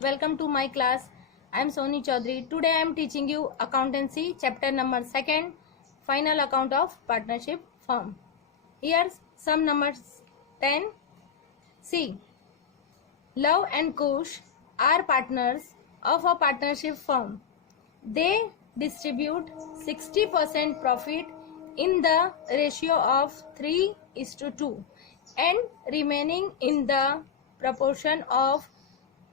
Welcome to my class. I am Soni Chaudhary. Today I am teaching you accountancy chapter number 2, final account of partnership firm. Here's some numbers 10. C. Love and Kush are partners of a partnership firm. They distribute 60% profit in the ratio of 3:2 and remaining in the proportion of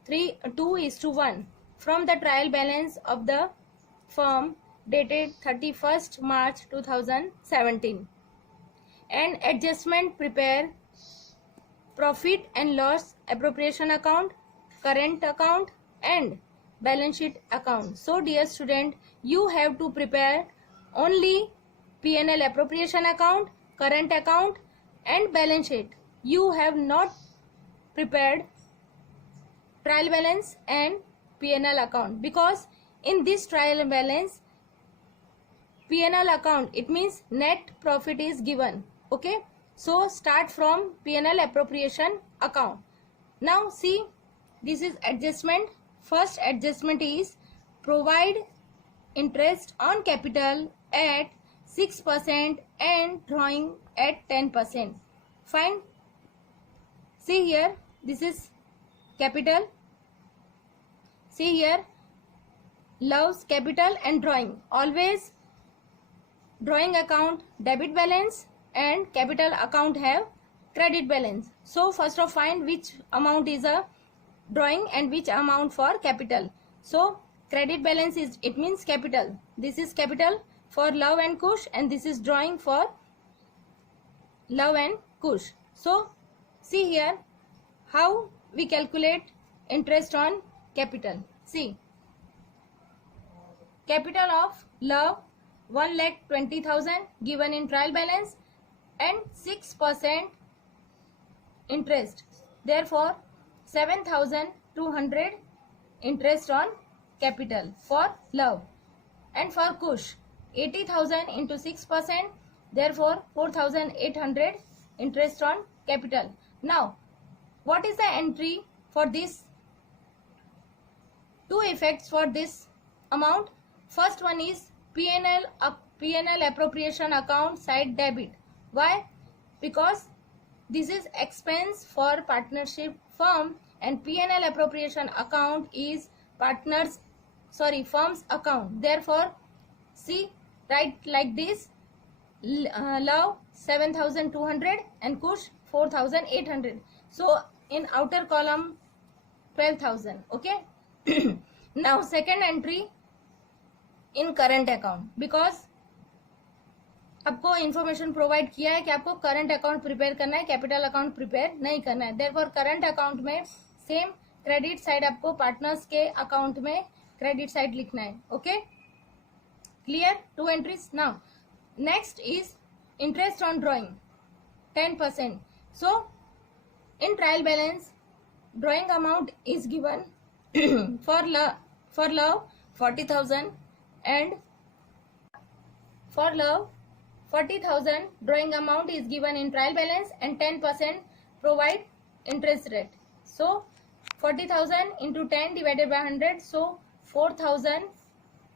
2:1 from the trial balance of the firm dated 31st March 2017. An adjustment prepare profit and loss appropriation account, current account and balance sheet account. So dear student, you have to prepare only P&L appropriation account, current account and balance sheet. You have not prepared trial balance and P&L account, because in this trial balance P&L account, it means net profit is given. Okay, so start from P&L appropriation account. Now see, this is adjustment. First adjustment is provide interest on capital at 6% and drawing at 10%. Fine. See here, this is capital. See here, loves capital and drawing. Always drawing account debit balance and capital account have credit balance. So first of find which amount is a drawing and which amount for capital. So credit balance is, it means capital. This is capital for Love and Kush and this is drawing for Love and Kush. So see here how we calculate interest on capital. See, capital of Love 1,20,000 given in trial balance and 6% interest. Therefore 7,200 interest on capital for Love, and for Kush 80,000 into 6%. Therefore 4,800 interest on capital. Now what is the entry for this? Two effects for this amount. First one is P&L appropriation account side debit. Why? Because this is expense for partnership firm and P&L appropriation account is firm's account. Therefore see, write like this: Love 7,200 and Kush 4,800. So in outer column 12,000. Okay. Now second entry in current account, because आपको information provide किया है कि आपको current account prepare करना है, capital account prepare नहीं करना है. देयरफॉर करंट अकाउंट में सेम क्रेडिट साइड आपको पार्टनर्स के अकाउंट में क्रेडिट साइड लिखना है. Okay, clear? To entries. Now next is interest on drawing 10%. So in trial balance drawing amount is given for Love 40,000 and for Love 40,000 drawing amount is given in trial balance and 10% provide interest rate. So 40,000 into 10 divided by 100. So 4,000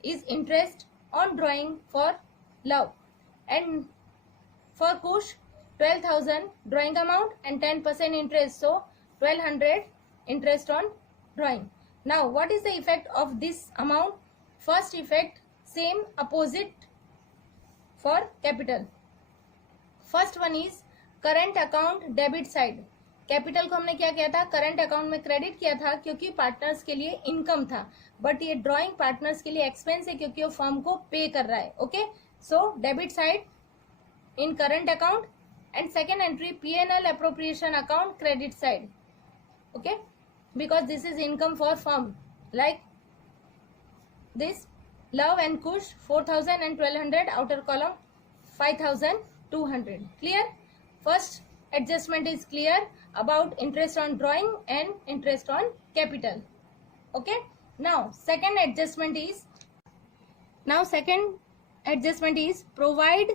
is interest on drawing for Love, and for Kush 12,000 drawing amount and 10% interest. So 1,200 interest on drawing. Now what is the effect of this amount? First effect, same opposite for capital. First one is current account debit side. Capital को हमने क्या किया था? Current account में क्रेडिट किया था क्योंकि पार्टनर्स के लिए इनकम था, बट ये ड्रॉइंग पार्टनर्स के लिए एक्सपेंस है क्योंकि वो फर्म को पे कर रहा है. Okay, so debit side in current account and second entry P&L appropriation account credit side. Okay, because this is income for firm, like this Love and Kush 4,000 and 1,200, outer column 5,200. Clear? First adjustment is clear about interest on drawing and interest on capital. Okay, now second adjustment is provide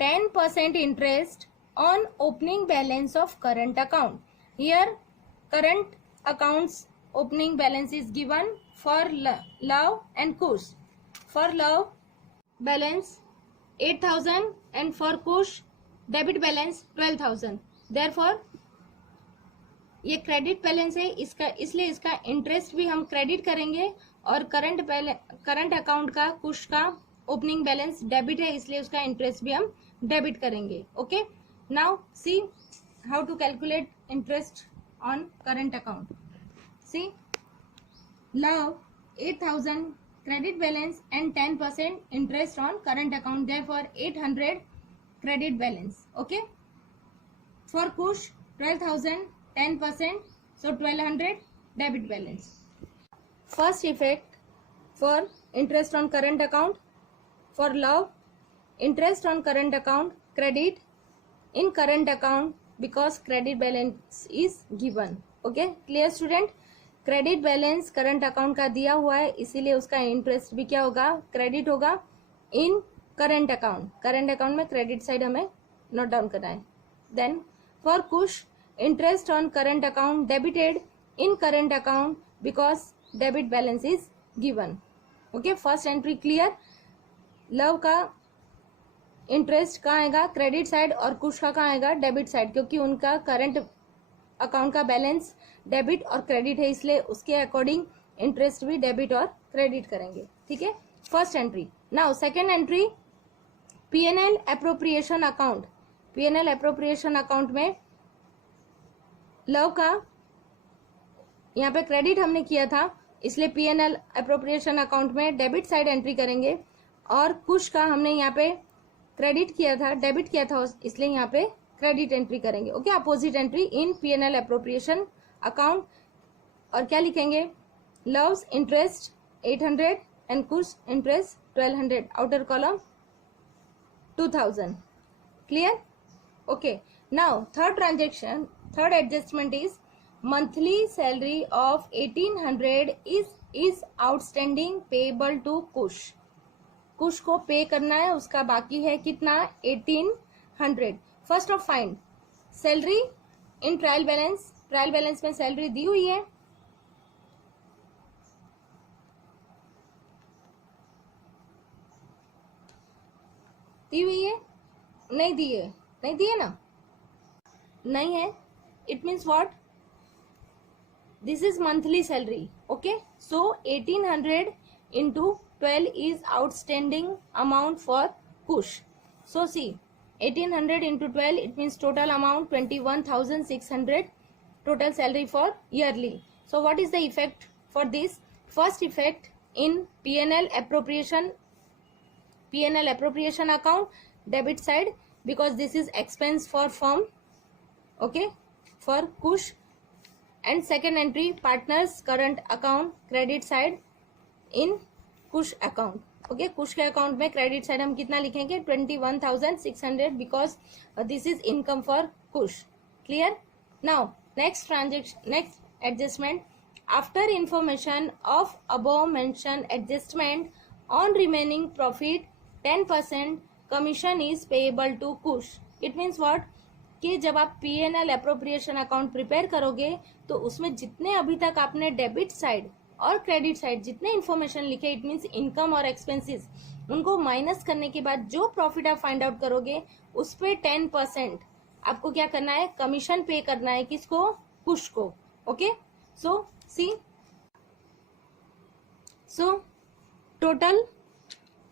10% interest on opening balance of current account. Here current accounts opening balance is given for Love and Kush. For Love balance 8,000 and for Kush debit balance 12,000. Therefore ये credit balance है इसका, इसलिए इसका इंटरेस्ट भी हम क्रेडिट करेंगे और current account का कुश का ओपनिंग बैलेंस डेबिट है इसलिए उसका इंटरेस्ट भी हम डेबिट करेंगे. Okay, now see how to calculate interest on current account. See Luv 8,000 credit balance and 10% interest on current account, therefore 800 credit balance. Okay, for Kush 12,000 10%, so 1200 debit balance. First effect for interest on current account. For Love, interest on current account credit in current account because credit balance is given. Okay, clear student? Credit balance current account का दिया हुआ है इसीलिए उसका इंटरेस्ट भी क्या होगा, credit होगा in current account. Current account में क्रेडिट साइड हमें नोट डाउन करना है. Then for Kush interest on current account debited in current account because debit balance is given. Okay, first entry clear. Luv का इंटरेस्ट कहाँ आएगा, क्रेडिट साइड, और कुश का कहाँ आएगा, डेबिट साइड, क्योंकि उनका करंट अकाउंट का बैलेंस डेबिट और क्रेडिट है इसलिए उसके अकॉर्डिंग इंटरेस्ट भी डेबिट और क्रेडिट करेंगे. ठीक है, first entry. Now second entry PNL appropriation account. PNL appropriation account में लव का यहाँ पे क्रेडिट हमने किया था इसलिए पीएनएल एप्रोप्रिएशन अकाउंट में डेबिट साइड एंट्री करेंगे, और कुश का हमने यहाँ पे क्रेडिट किया था, डेबिट किया था इसलिए यहाँ पे क्रेडिट एंट्री करेंगे. Okay, opposite entry in PNL appropriation account. और क्या लिखेंगे, Luv's interest 800 and Kush interest 1200. Outer column 2000. Clear? Okay, now third transaction, third adjustment is monthly salary of 1800 is outstanding payable to Kush. Kush को पे करना है, उसका बाकी है कितना, 1800. First of find salary in trial balance. Trial balance में सैलरी दी हुई है, दी हुई है, नहीं दी है, नहीं दी है ना, नहीं है. It means what, this is monthly salary. Okay, so 1800 into 12 is outstanding amount for Kush. So see, 1800 into 12, it means total amount 21,600 total salary for yearly. So what is the effect for this? First effect in P&L appropriation account debit side, because this is expense for firm, okay, for Kush. And second entry partners current account credit side in Kush account. Okay, Kush के account में credit side हम कितना लिखेंगे, 21,600 because this is income for Kush. Clear? Now next transaction, next adjustment. After information of above mention adjustment on remaining profit 10% commission is payable to Kush. It means what, कि जब आप PNL appropriation account prepare करोगे तो उसमें जितने अभी तक आपने डेबिट साइड और क्रेडिट साइड जितने इन्फॉर्मेशन लिखे, इट मीन्स इनकम और एक्सपेंसेस, उनको माइनस करने के बाद जो प्रॉफिट आप फाइंड आउट करोगे उस पे 10% आपको क्या करना है, कमीशन पे करना है. किसको, कुश को. Okay, so see, so total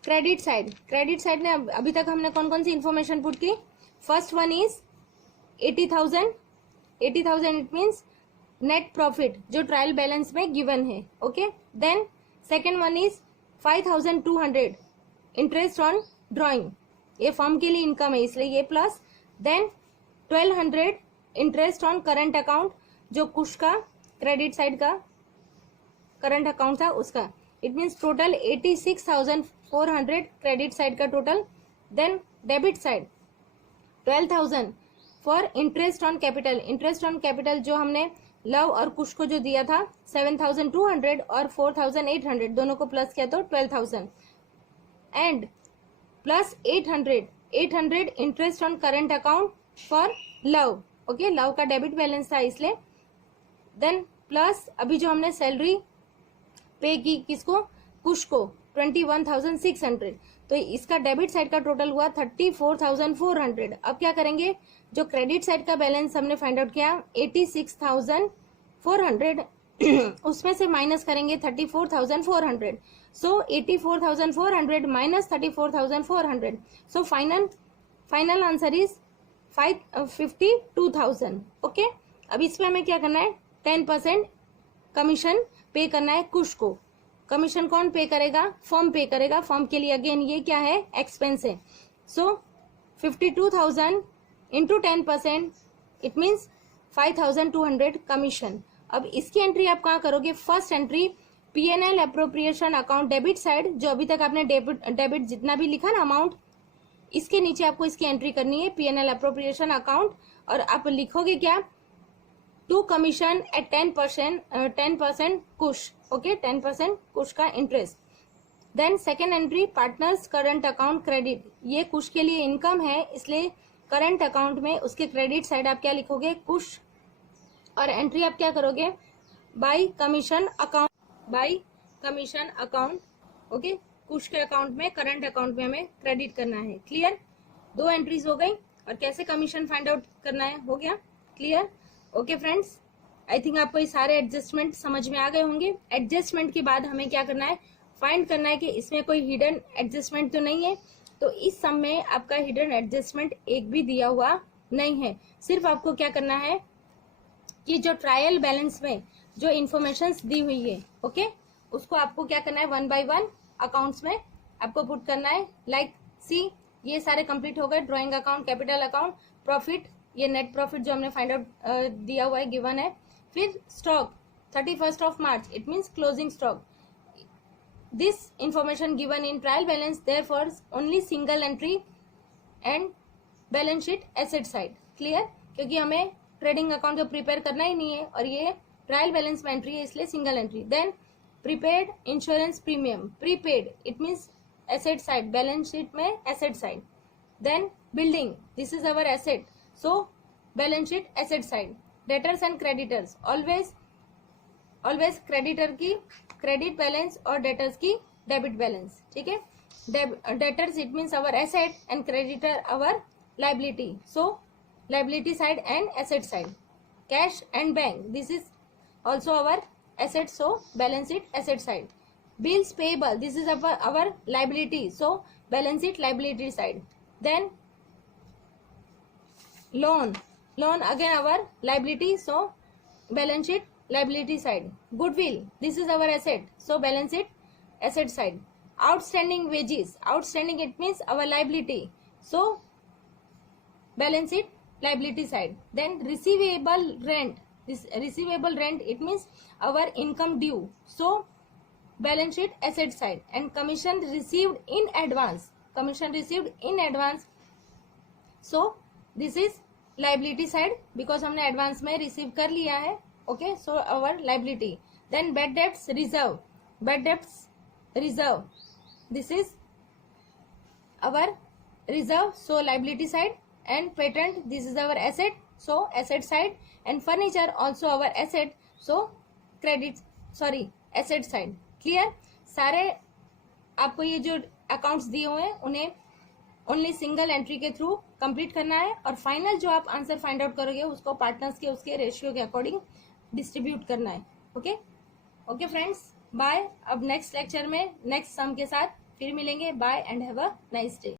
credit side ने अभी तक हमने कौन कौन सी इन्फॉर्मेशन पुट की. First one is 80,000. It means net profit जो ट्रायल बैलेंस में गिवन है. Okay, then second one is 5,200 interest on drawing, ये फर्म के लिए इनकम है इसलिए ये plus. Then 1,200 interest on current account जो कुश का क्रेडिट साइड का करंट अकाउंट था उसका. It means total 86,400 credit side का total. Then debit side 12,000 for interest on capital. Interest on capital जो हमने लव और कुश को जो दिया था 7,200 और 4,800 दोनों को प्लस किया तो 12,000. And plus 800 interest on current account for love. Okay, love का डेबिट बैलेंस था इसलिए. देन प्लस अभी जो हमने सैलरी पे की किसको, कुश को 21,600, तो इसका डेबिट साइड का टोटल हुआ 34,400। अब क्या करेंगे, जो क्रेडिट साइड का बैलेंस हमने फाइंड आउट किया 86,400 उसमें से माइनस करेंगे 34,400, सो 84,400 माइनस 34,400, सो फाइनल आंसर इज 52,000। ओके, अब इसमें हमें क्या करना है, 10% कमीशन पे करना है कुश को। कमीशन कौन पे करेगा, फर्म पे करेगा। फर्म के लिए अगेन ये क्या है, एक्सपेंस है। सो 52,000 इंटू 10% इट मीन्स 5,200 कमीशन। अब इसकी एंट्री आप कहाँ करोगे, first entry P&L appropriation account debit side, जो अभी तक आपने डेबिट जितना भी लिखा ना अमाउंट, इसके नीचे आपको इसकी एंट्री करनी है P&L अप्रोप्रिएशन अकाउंट, और आप लिखोगे क्या, to commission at 10% Kush. Okay, 10% Kush का interest. Then second entry partners current account credit, ये कुश के लिए इनकम है, इसलिए करंट अकाउंट में उसके क्रेडिट साइड आप क्या लिखोगे, कुश, और एंट्री आप क्या करोगे, bye commission account. Okay, Kush के अकाउंट में, करंट अकाउंट में हमें क्रेडिट करना है। क्लियर, दो एंट्रीज हो गई, और कैसे कमीशन फाइंड आउट करना है, हो गया clear. Okay friends, I think आपको ये सारे एडजस्टमेंट समझ में आ गए होंगे। एडजस्टमेंट के बाद हमें क्या करना है, फाइंड करना है कि इसमें कोई हिडन एडजस्टमेंट तो नहीं है। तो इस सम में आपका हिडन एडजस्टमेंट एक भी दिया हुआ नहीं है। सिर्फ आपको क्या करना है कि जो ट्रायल बैलेंस में जो इन्फॉर्मेशंस दी हुई है, ओके, उसको आपको क्या करना है, 1 by 1 अकाउंट्स में आपको पुट करना है। लाइक सी, ये सारे कंप्लीट हो गए, drawing account, capital account, profit, ये नेट प्रॉफिट जो हमने फाइंड आउट दिया हुआ है, गिवन है। फिर stock 31st of March, it means closing stock. This information given in trial balance, therefore only single entry and balance sheet asset side. Clear, क्योंकि हमें ट्रेडिंग अकाउंट जो प्रिपेयर करना ही नहीं है, और ये ट्रायल बैलेंस में एंट्री है, इसलिए single entry. Then prepaid insurance premium, prepaid it means asset side, balance sheet में asset side. Then building, this is our asset, so balance sheet asset side. Debtors and creditors, always creditor की credit balance और debtors की debit balance. ठीक है, debtors it means our asset and creditor our liability, so liability side and asset side. Cash and bank, this is also our asset, so balance sheet asset side. Bills payable, this is our liability, so balance sheet liability side. Then loan again our liability, so balance sheet liability side. Goodwill, this is our asset, so balance sheet asset side. Outstanding wages, outstanding it means our liability, so balance sheet liability side. Then receivable rent, this receivable rent it means our income due, so balance sheet asset side. And commission received in advance, so this is liability side, because हमने advance में receive कर लिया है। Okay, so our liability. Then bad debts reserve, this is our reserve, so liability side. And patent, this is our asset, so asset side. And furniture also our asset, so asset side. Clear, सारे आपको ये जो accounts दिए हुए हैं उन्हें only single entry के through complete करना है, और फाइनल जो आप आंसर फाइंड आउट करोगे उसको पार्टनर्स के उसके रेशियो के अकॉर्डिंग डिस्ट्रीब्यूट करना है। Okay friends, bye. अब नेक्स्ट लेक्चर में नेक्स्ट सम के साथ फिर मिलेंगे। Bye and have a nice day.